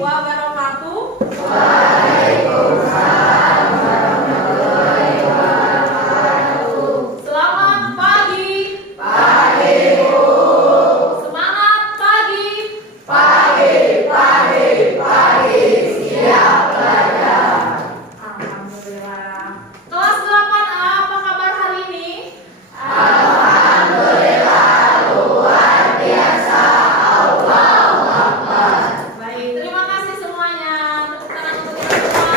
wabarakatuh. Waalaikumsalam warahmatullahi wabarakatuh. Selamat pagi. Pagi, Bu. Semangat pagi. Pagi, siap belajar. Alhamdulillah. Kelas 8A, apa kabar hari ini? Alhamdulillah, luar biasa. Allahu Akbar. Baik, terima kasih semuanya. Tepuk tangan untuk kita semua.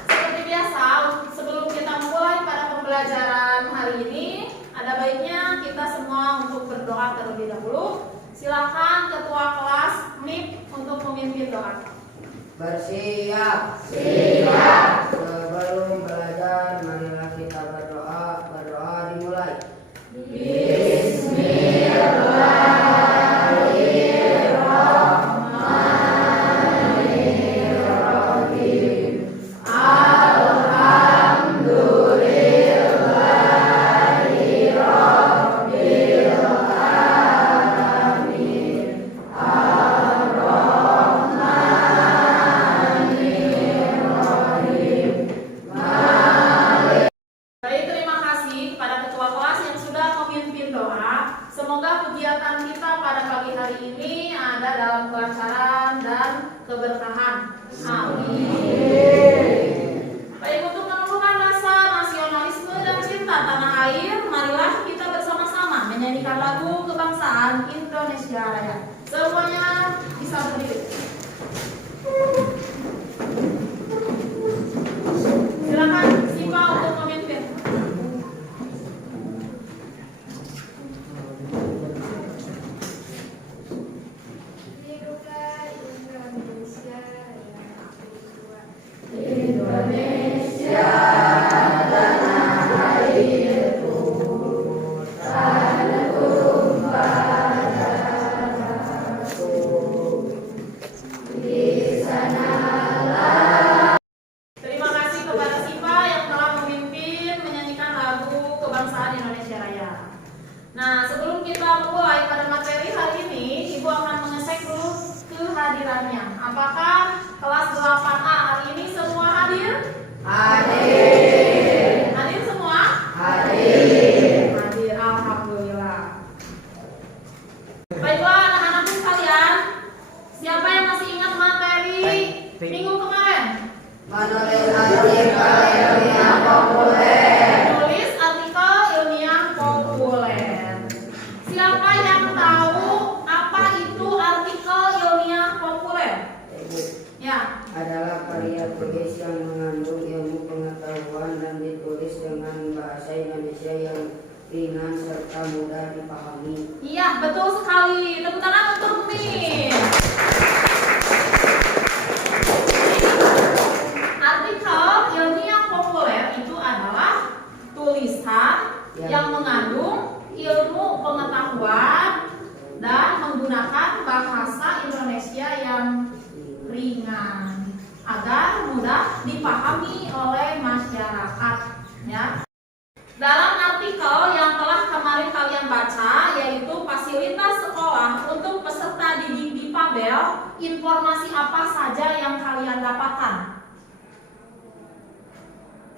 Seperti biasa, sebelum kita mulai pada pembelajaran hari ini, ada baiknya kita semua untuk berdoa terlebih dahulu. Silakan Ketua Kelas MIP untuk memimpin doa. Bersiap. Siap. Sebelum belajar, marilah kita berdoa. Berdoa dimulai. Baik, terima kasih kepada Ketua Kelas yang sudah memimpin doa. Semoga kegiatan kita pada pagi hari ini ada dalam kelancaran dan keberkahan. Amin. Baik, untuk menumbuhkan rasa nasionalisme dan cinta tanah air, marilah kita bersama-sama menyanyikan lagu kebangsaan Indonesia Raya. Semuanya bisa berdiri. Silakan Sipa untuk memimpin. Indonesia tanah airku, tanah tumpah darahku. Di sanalah. Terima kasih kepada Sipa yang telah memimpin menyanyikan lagu kebangsaan Indonesia Raya. Nah, sebelum kita mulai pada materi hari ini, Ibu akan mengecek dulu kehadirannya. Apakah kelas 8A hari ini semua hadir? Hadir. Hadir semua? Hadir. Hadir, alhamdulillah. Baiklah anak-anakku sekalian, siapa yang masih ingat materi minggu kemarin? Menulis artikel ilmiah populer. Tulis artikel ilmiah populer. Siapa yang tahu apa itu artikel ilmiah populer? Ya, Adalah karya tulis yang mengandung ilmu pengetahuan dan ditulis dengan bahasa Indonesia yang ringan serta mudah dipahami. iya betul sekali. Tepuk tangan untuk Min. Artikel ilmiah populer itu adalah tulisan yang mengandung ilmu pengetahuan dan menggunakan bahasa Indonesia yang ringan agar mudah dipahami oleh masyarakat, ya. Dalam artikel yang telah kemarin kalian baca, yaitu fasilitas sekolah untuk peserta didik di Pabel, informasi apa saja yang kalian dapatkan?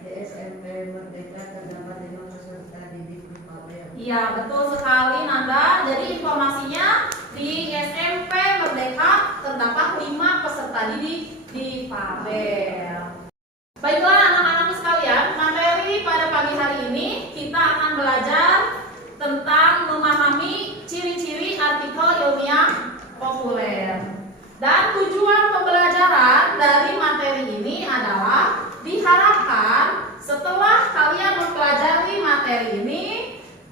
Di SMP Merdeka terdapat 5 peserta didik di Pabel. Iya, betul sekali Nanda. Jadi informasinya di SMP Merdeka terdapat 5 peserta didik di Pabel. Baiklah anak-anakku sekalian, materi pada pagi hari ini kita akan belajar tentang memahami ciri-ciri artikel ilmiah populer. Dan tujuan pembelajaran dari materi ini adalah diharapkan setelah kalian mempelajari materi ini,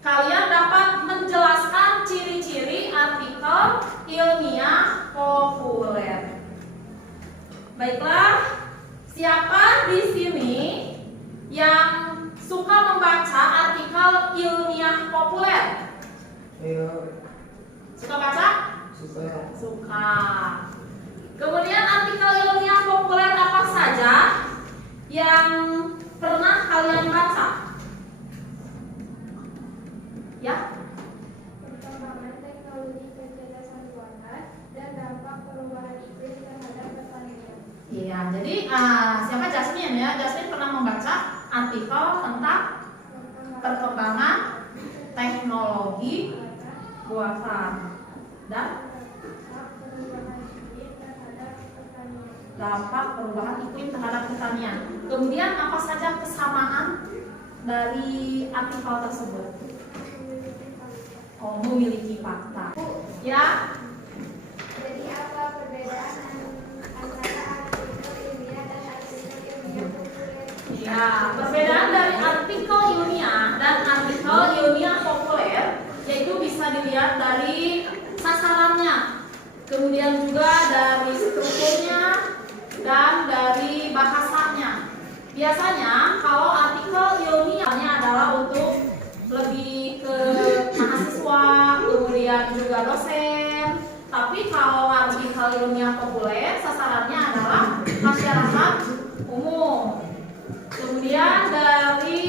kalian dapat menjelaskan ciri-ciri artikel ilmiah populer. Baiklah, siapa di sini yang suka membaca artikel ilmiah populer? Ayo, Suka baca? suka. Suka. Kemudian artikel ilmiah populer apa saja yang pernah kalian baca? Ya? Perkembangan teknologi kecerdasan buatan, Ya, jadi siapa Jasmine ya? Jasmine pernah membaca artikel tentang perkembangan teknologi buatan dan dampak perubahan iklim terhadap pertanian. Kemudian apa saja kesamaan dari artikel tersebut? Oh, memiliki fakta. Ya. Jadi apa perbedaan antara artikel ilmiah dan artikel ilmiah populer? Ya, perbedaan dari artikel ilmiah dan artikel ilmiah populer yaitu bisa dilihat dari sasarannya, kemudian juga dari strukturnya dan dari bahasanya. Biasanya kalau artikel ilmiahnya adalah untuk lebih ke mahasiswa, kemudian juga dosen. Tapi kalau artikel ilmiah populer sasarannya adalah masyarakat umum. Kemudian dari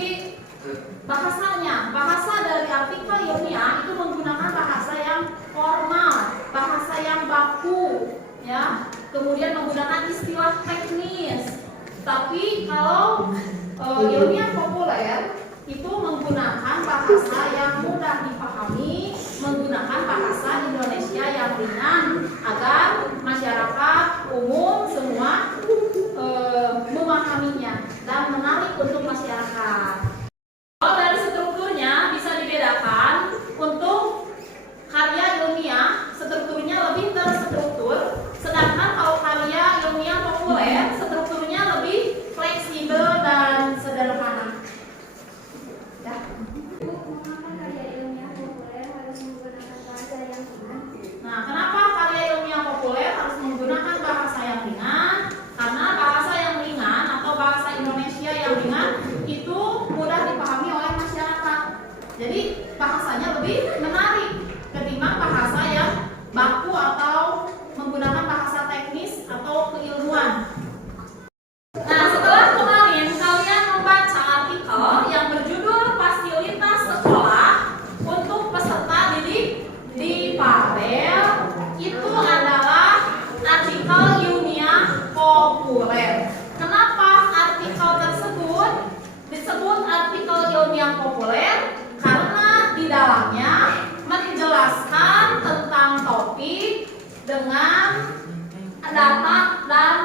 bahasanya, bahasa dari artikel ilmiah itu menggunakan bahasa yang formal, bahasa yang baku, ya. Kemudian menggunakan istilah teknis. Tapi kalau ilmiah populer itu menggunakan bahasa yang mudah dipahami, menggunakan bahasa Indonesia yang ringan agar masyarakat umum semua memahaminya dan menarik untuk masyarakat. Kalau dari strukturnya bisa dibedakan, untuk karya ilmiah strukturnya lebih terstruktur, sedangkan kalau karya ilmiah populer strukturnya lebih fleksibel dan sederhana. Ya. Mengapa karya ilmiah populer harus menggunakan bahasa yang ringan? Nah, kenapa karya ilmiah populer harus menggunakan bahasa yang ringan? Karena bahasa yang ringan atau bahasa Indonesia yang ringan itu mudah dipahami oleh masyarakat. Jadi bahasanya lebih menarik ketimbang bahasa yang baku atau menggunakan bahasa teknis atau keilmuan. Nah, setelah kemarin kalian membaca artikel yang berjudul Fasilitas Sekolah untuk Peserta Didik di Pabel, itu adalah artikel ilmiah populer. Kenapa artikel tersebut disebut artikel ilmiah populer? Karena di dalamnya menjelaskan tentang topik dengan data dan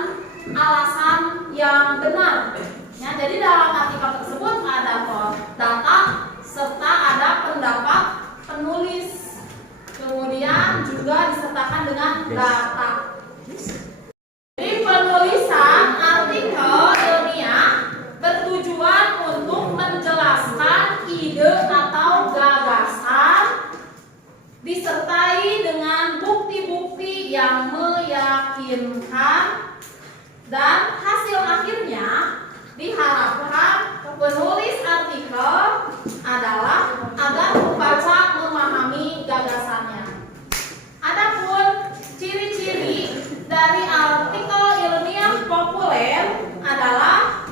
alasan yang benar. Ya, jadi dalam artikel tersebut ada data serta ada pendapat penulis. Kemudian juga disertakan dengan data. Jadi penulisan artikel ilmiah bertujuan untuk menjelaskan ide atau gagasan disertai dengan bukti-bukti yang meyakinkan, dan hasil akhirnya diharapkan penulis artikel adalah agar pembaca memahami gagasannya. Adapun ciri-ciri dari artikel ilmiah populer adalah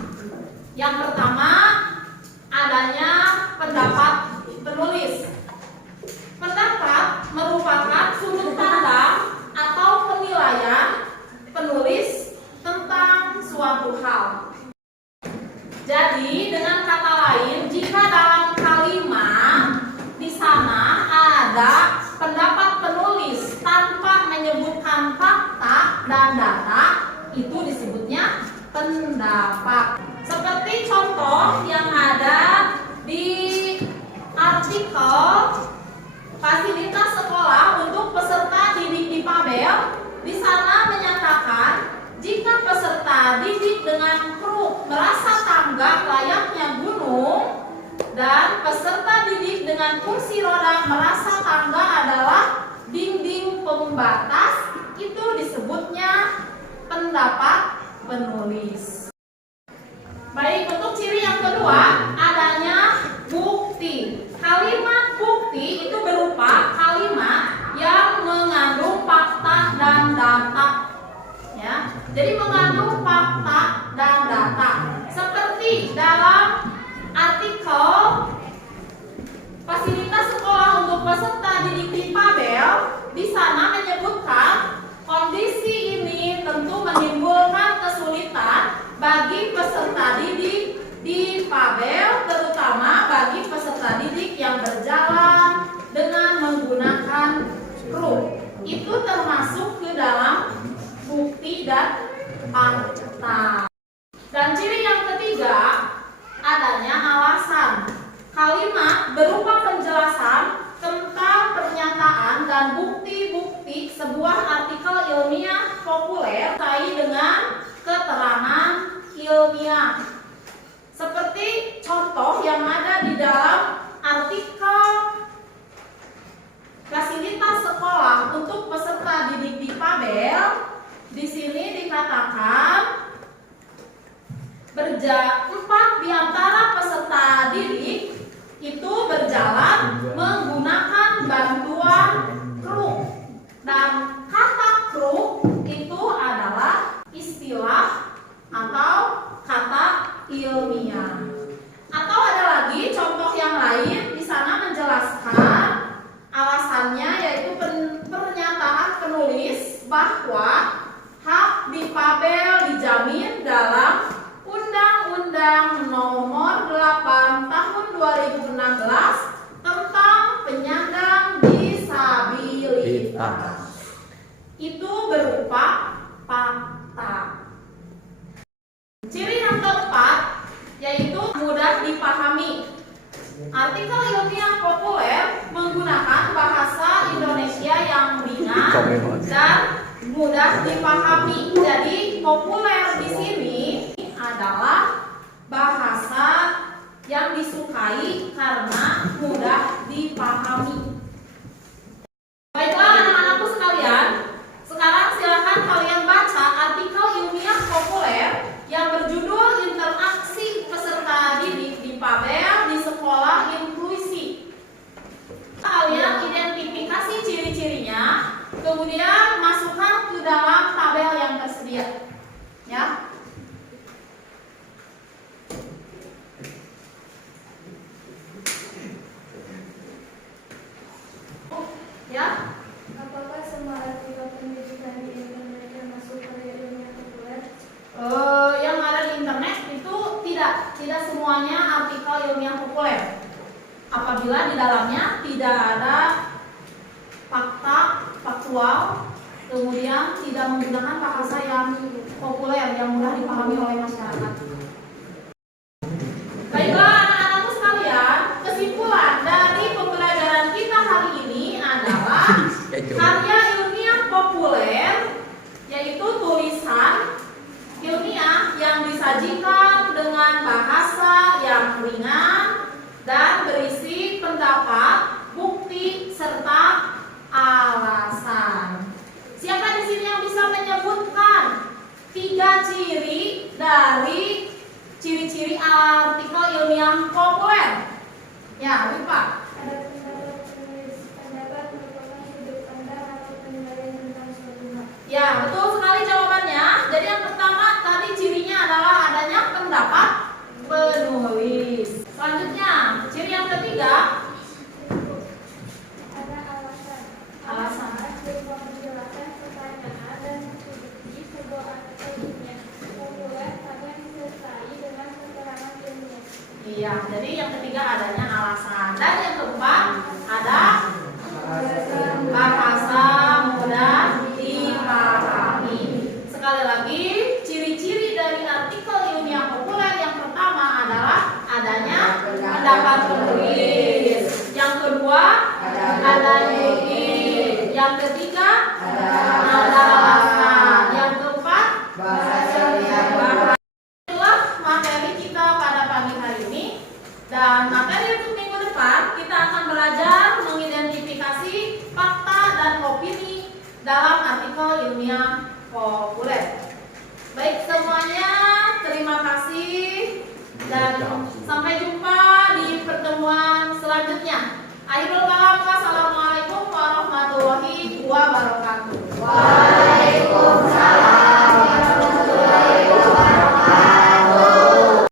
yang pertama, adanya pendapat penulis. Pendapat merupakan sudut pandang atau penilaian penulis tentang suatu hal. Jadi dengan kata lain, jika dalam kalimat di sana ada pendapat penulis tanpa menyebutkan fakta dan data, itu disebutnya pendapat. Seperti contoh yang ada di artikel Fasilitas Sekolah untuk Peserta Didik di Pabel. Di sana menyatakan jika peserta didik dengan kruk merasa tangga layaknya gunung dan peserta didik dengan kursi roda merasa tangga adalah dinding pembatas, itu disebutnya pendapat penulis. Baik, untuk ciri yang kedua adanya bukti. Kalimat bukti itu berupa kalimat yang mengandung fakta dan data. Ya, jadi mengandung fakta dan data. Seperti dalam artikel Fasilitas Sekolah untuk Peserta Didik di Pabel, di sana menyebutkan kondisi ini tentu menimbulkan kesulitan dengan proof. Itu termasuk ke dalam bukti dan fakta. Dan ciri yang ketiga, adanya alasan. Kalimat berupa penjelasan tentang pernyataan dan bukti-bukti sebuah artikel ilmiah populer terkait dengan keterangan ilmiah. Seperti contoh yang ada di dalam artikel fasilitas sekolah untuk peserta didik di Pabel. Di sini dikatakan 4 di antara peserta didik itu berjalan menggunakan bantuan kruk. Dan kata kruk itu adalah istilah atau kata ilmiah. Atau ada lagi contoh yang lain di sana menjelaskan alasannya, yaitu pernyataan penulis bahwa hak di Pabel dijamin dalam Undang-Undang Nomor 8 Tahun 2016 tentang penyandang disabilitas. Itu berupa fakta. Ciri yang keempat yaitu mudah dipahami. Artikel ilmiah populer menggunakan bahasa Indonesia yang ringan dan mudah dipahami. Jadi populer di sini adalah bahasa yang disukai karena mudah dipahami. Baiklah anak-anakku sekalian, sekarang silakan kalian baca artikel ilmiah populer yang berjudul Interaksi Peserta Didik di Pabel di Sekolah Inklusi. Kalian identifikasi ciri-cirinya, kemudian masukkan ke dalam tabel yang tersedia. Ya. Ya. Apakah semua artikel pendidikan di internet termasuk karya ilmiah populer? Yang ada di internet itu tidak semuanya artikel ilmiah populer. Apabila di dalamnya tidak ada faktual, kemudian tidak menggunakan bahasa yang populer yang mudah dipahami oleh masyarakat. Baiklah anak-anakku sekalian, kesimpulan dari pembelajaran kita hari ini adalah karya ilmiah populer yaitu tulisan ilmiah yang disajikan dengan bahasa yang ringan dan berisi pendapat, bukti, serta alasan. Siapa di sini yang bisa menyebutkan 3 ciri dari ciri-ciri artikel ilmiah populer? Ya, lupa. Ada pendapat penulis. Pendapat merupakan sudut pandang atau penilaian tentang suatu hal. Ya, betul sekali jawabannya. Jadi yang pertama tadi cirinya adalah adanya pendapat penulis. Selanjutnya, ciri yang ketiga, Ada alasan. Alasan. Berupa penjelasan pertanyaan dan bukti sebuah artikel ilmiah populer karena disertai dengan keterangan ilmiah. iya. Jadi yang ketiga adanya alasan. Dan yang keempat ada bahasa mudah dipahami. Sekali lagi, ciri-ciri dari artikel ilmiah populer yang pertama adalah adanya pendapat penulis. Yang kedua, ada bukti. Yang ketiga, ada alasan. Yang keempat, itulah materi kita pada pagi hari ini. Dan materi untuk minggu depan kita akan belajar mengidentifikasi fakta dan opini dalam artikel ilmiah populer. Baik semuanya, terima kasih dan sampai jumpa di pertemuan selanjutnya. Akhirul kalam.